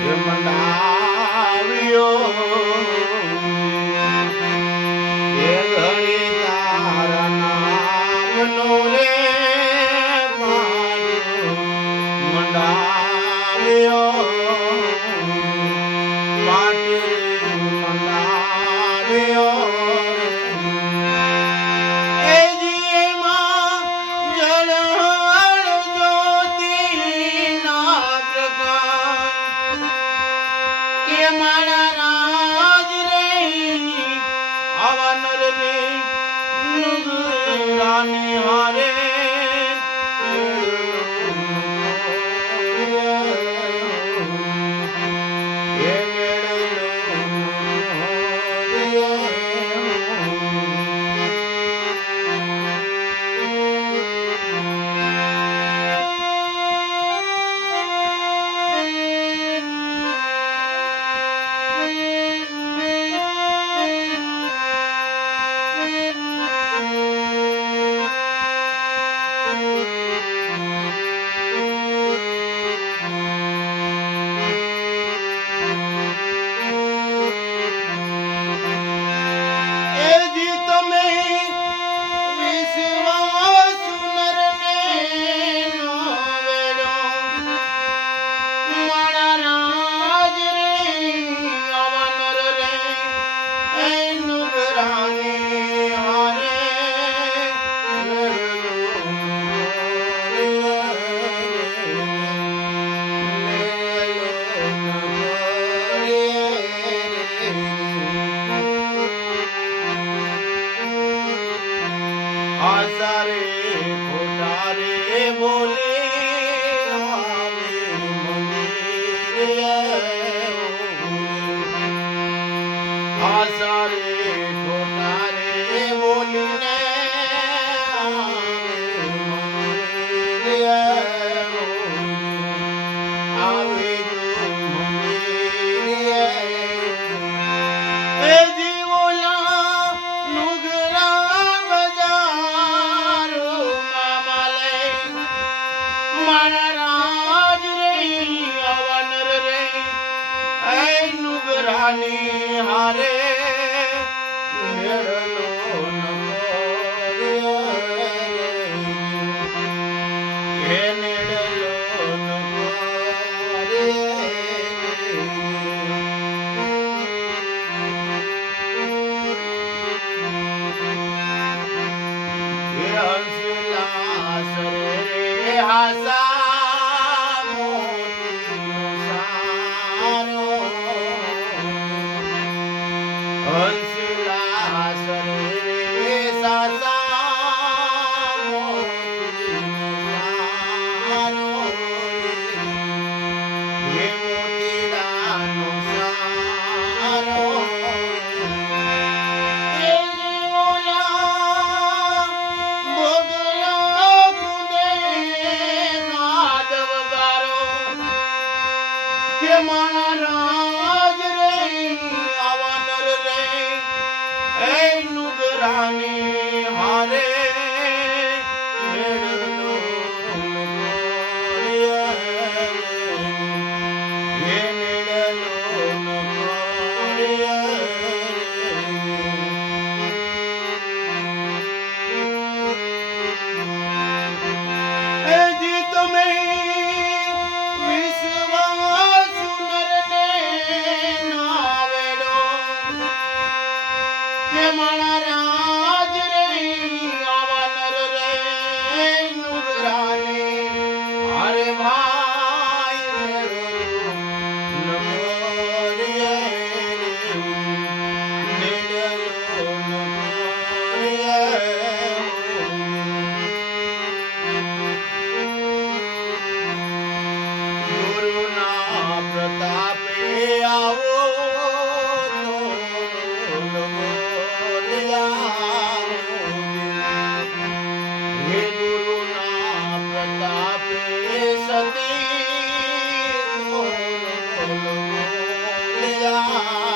એ મંડાવ્યો એ ઘડી તારા નામનો રે મંડાવ્યો આસારે ખોટારે બોલે આવે મંદિરે આસારે ખોટારે બોલીને આવે મંદિરે એ જીવોલા નુગરા બજારો મામાલે મારા રાજ રે અવનર રે એ નુગરાની હારે મેળલો નમો રે મેળલો નમો રે હંસલાસ રે હાસા મોતીનો સારો હંસલાસ રે સાસા મોતીનો સારો હે મોતીડાનો સારો મહારાજ રે અવનર રે એ નુગરાની હારે મેળલો હે મેળલો એ જી તમે મહારાજ રે અવનર રે નુગરાની અરે ભાઈ નમો રે નીડલો નમો રે ગુરુના પ્રતાપે આવો હે ગુરુના પ્રતાપે સતી બોલ્યા